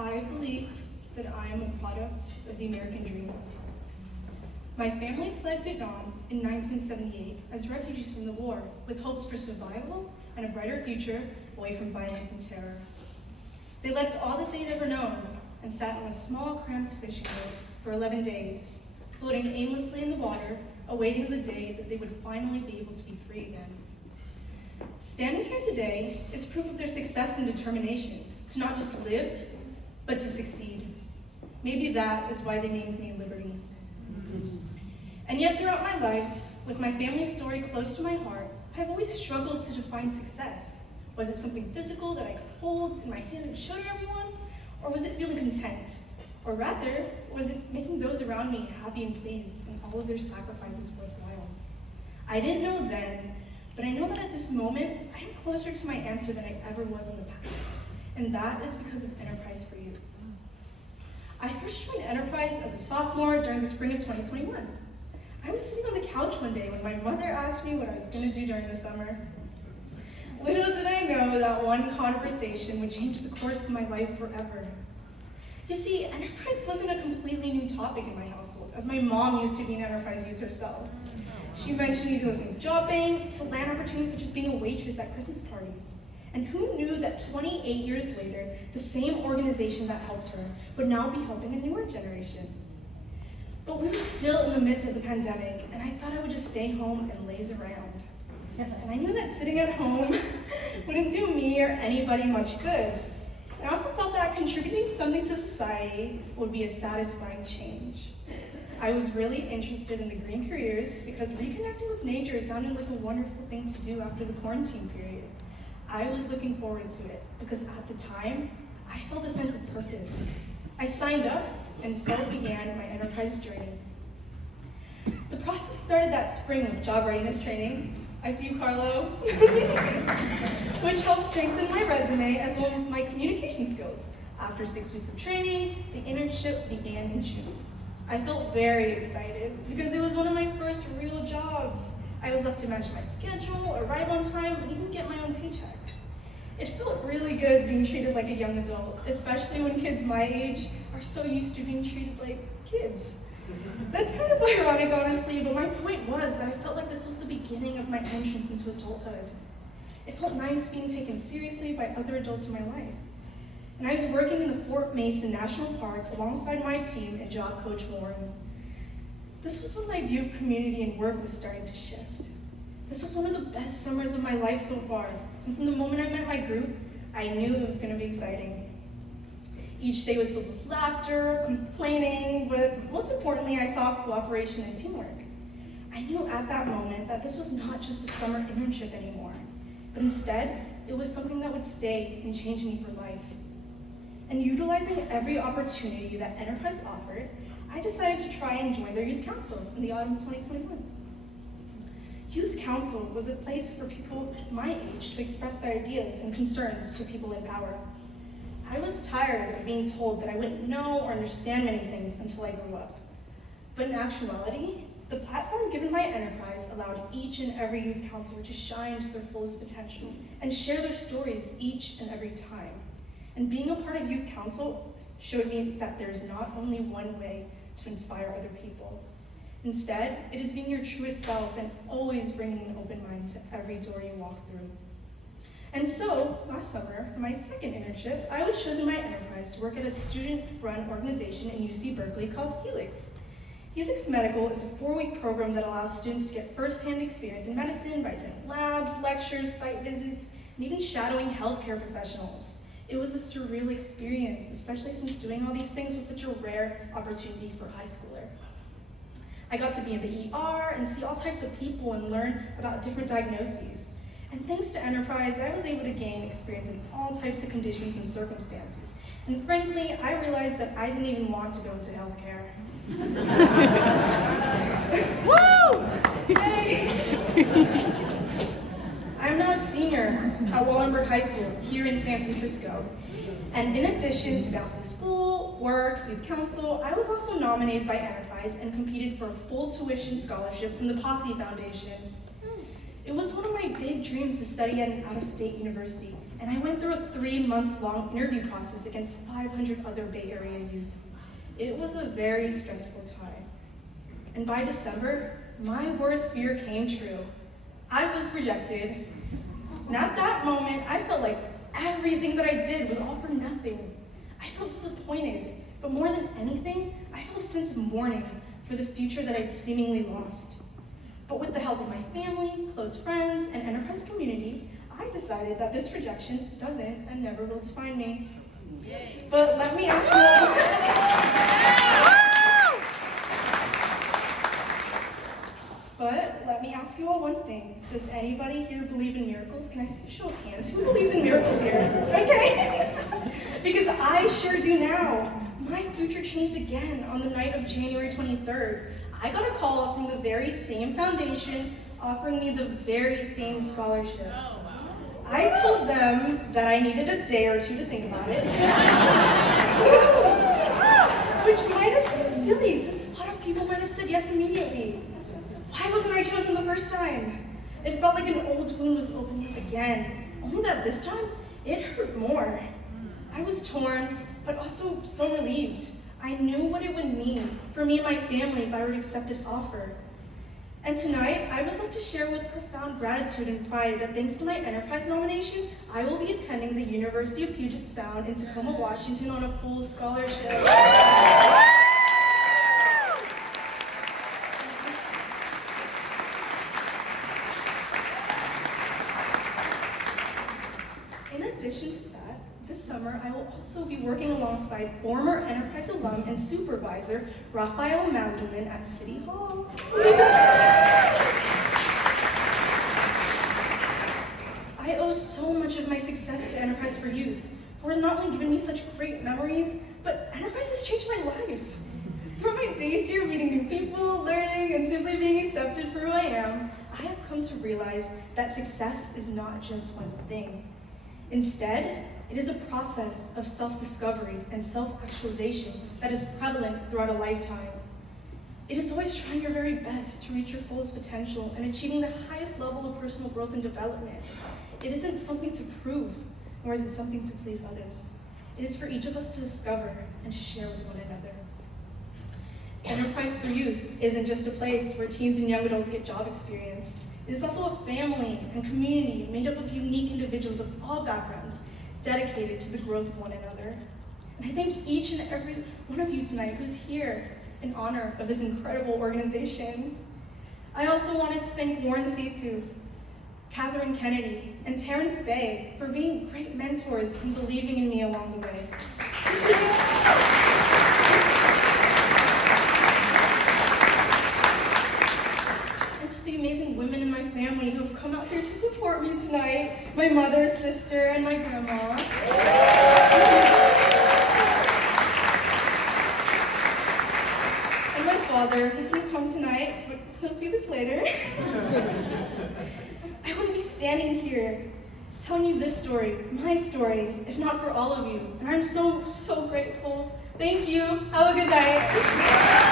I believe that I am a product of the American dream. My family fled Vietnam in 1978 as refugees from the war with hopes for survival and a brighter future away from violence and terror. They left all that they'd ever known and sat on a small, cramped fishing boat for 11 days, floating aimlessly in the water, awaiting the day that they would finally be able to be free again. Standing here today is proof of their success and determination to not just live, but to succeed. Maybe that is why they named me Liberty. And yet throughout my life, with my family's story close to my heart, I've always struggled to define success. Was it something physical that I could hold in my hand and show to everyone? Or was it feeling content? Or rather, was it making those around me happy and pleased and all of their sacrifices worthwhile? I didn't know then, but I know that at this moment, I am closer to my answer than I ever was in the past. And that is because of Enterprise for Youth. I first joined Enterprise as a sophomore during the spring of 2021. I was sitting on the couch one day when my mother asked me what I was going to do during the summer. Little did I know that one conversation would change the course of my life forever. You see, Enterprise wasn't a completely new topic in my household, as my mom used to be an Enterprise youth herself. She mentioned utilizing the job bank to land opportunities such as being a waitress at Christmas parties. And who knew that 28 years later, the same organization that helped her would now be helping a newer generation? But we were still in the midst of the pandemic, and I thought I would just stay home and laze around. And I knew that sitting at home wouldn't do me or anybody much good. And I also felt that contributing something to society would be a satisfying change. I was really interested in the green careers because reconnecting with nature sounded like a wonderful thing to do after the quarantine period. I was looking forward to it because at the time, I felt a sense of purpose. I signed up, and so began my Enterprise journey. The process started that spring with job readiness training. I see you, Carlo. Which helped strengthen my resume as well as my communication skills. After 6 weeks of training, the internship began in June. I felt very excited because it was one of my first real jobs. I was left to manage my schedule, arrive on time, and even get my own paychecks. It felt really good being treated like a young adult, especially when kids my age are so used to being treated like kids. That's kind of ironic, honestly, but my point was that I felt like this was the beginning of my entrance into adulthood. It felt nice being taken seriously by other adults in my life. And I was working in the Fort Mason National Park alongside my team and job coach Warren. This was when my view of community and work was starting to shift. This was one of the best summers of my life so far, and from the moment I met my group, I knew it was going to be exciting. Each day was filled with laughter, complaining, but most importantly, I saw cooperation and teamwork. I knew at that moment that this was not just a summer internship anymore, but instead, it was something that would stay and change me for life. And utilizing every opportunity that Enterprise offered, I decided to try and join their youth council in the autumn of 2021. Youth council was a place for people my age to express their ideas and concerns to people in power. I was tired of being told that I wouldn't know or understand many things until I grew up. But in actuality, the platform given by Enterprise allowed each and every youth counselor to shine to their fullest potential and share their stories each and every time. And being a part of youth council showed me that there's not only one way to inspire other people. Instead, it is being your truest self and always bringing an open mind to every door you walk through. And so, last summer, for my second internship, I was chosen by Enterprise to work at a student-run organization in UC Berkeley called Helix. Helix Medical is a 4-week program that allows students to get first-hand experience in medicine by attending labs, lectures, site visits, and even shadowing healthcare professionals. It was a surreal experience, especially since doing all these things was such a rare opportunity for a high schooler. I got to be in the ER and see all types of people and learn about different diagnoses. And thanks to Enterprise, I was able to gain experience in all types of conditions and circumstances. And frankly, I realized that I didn't even want to go into healthcare. Woo! Yay! I'm now a senior at Wallenberg High School here in San Francisco. And in addition to balancing school, work, youth council, I was also nominated by Enterprise and competed for a full tuition scholarship from the Posse Foundation. It was one of my big dreams to study at an out-of-state university, and I went through a 3-month-long interview process against 500 other Bay Area youth. It was a very stressful time. And by December, my worst fear came true. I was rejected. And at that moment, I felt like everything that I did was all for nothing. I felt disappointed, but more than anything, I felt a sense of mourning for the future that I seemingly lost. But with the help of my family, close friends, and enterprise community, I decided that this rejection doesn't and never will define me. Yay. But let me ask you all one thing. Does anybody here believe in miracles? Can I see a show of hands? Who believes in miracles here? Okay. Because I sure do now. My future changed again on the night of January 23rd. I got a call from the very same foundation offering me the very same scholarship. I told them that I needed a day or two to think about it. Which might have seemed silly, since a lot of people might have said yes immediately. Why wasn't I chosen the first time? It felt like an old wound was opening again. Only that this time, it hurt more. I was torn, but also so relieved. I knew what it would mean for me and my family if I were to accept this offer. And tonight, I would like to share with profound gratitude and pride that thanks to my Enterprise nomination, I will be attending the University of Puget Sound in Tacoma, Washington on a full scholarship. In addition to that, this summer I will also be working alongside former Enterprise alum and supervisor Raphael Mandelman at City Hall. I owe so much of my success to Enterprise for Youth, for it has not only given me such great memories, but Enterprise has changed my life. From my days here meeting new people, learning, and simply being accepted for who I am, I have come to realize that success is not just one thing. Instead, it is a process of self-discovery and self-actualization that is prevalent throughout a lifetime. It is always trying your very best to reach your fullest potential and achieving the highest level of personal growth and development. It isn't something to prove, nor is it something to please others. It is for each of us to discover and to share with one another. Enterprise for Youth isn't just a place where teens and young adults get job experience. It is also a family and community made up of unique individuals of all backgrounds, dedicated to the growth of one another. And I thank each and every one of you tonight who's here in honor of this incredible organization. I also wanted to thank Warren Situ, Catherine Kennedy, and Terrence Bay for being great mentors and believing in me along the way. And to the amazing women in my family who have come out here to support me tonight, my mother, sister, and my grandma. And my father, he couldn't come tonight, but he'll see this later. I wouldn't be standing here telling you this story, my story, if not for all of you. And I'm so, so grateful. Thank you. Have a good night.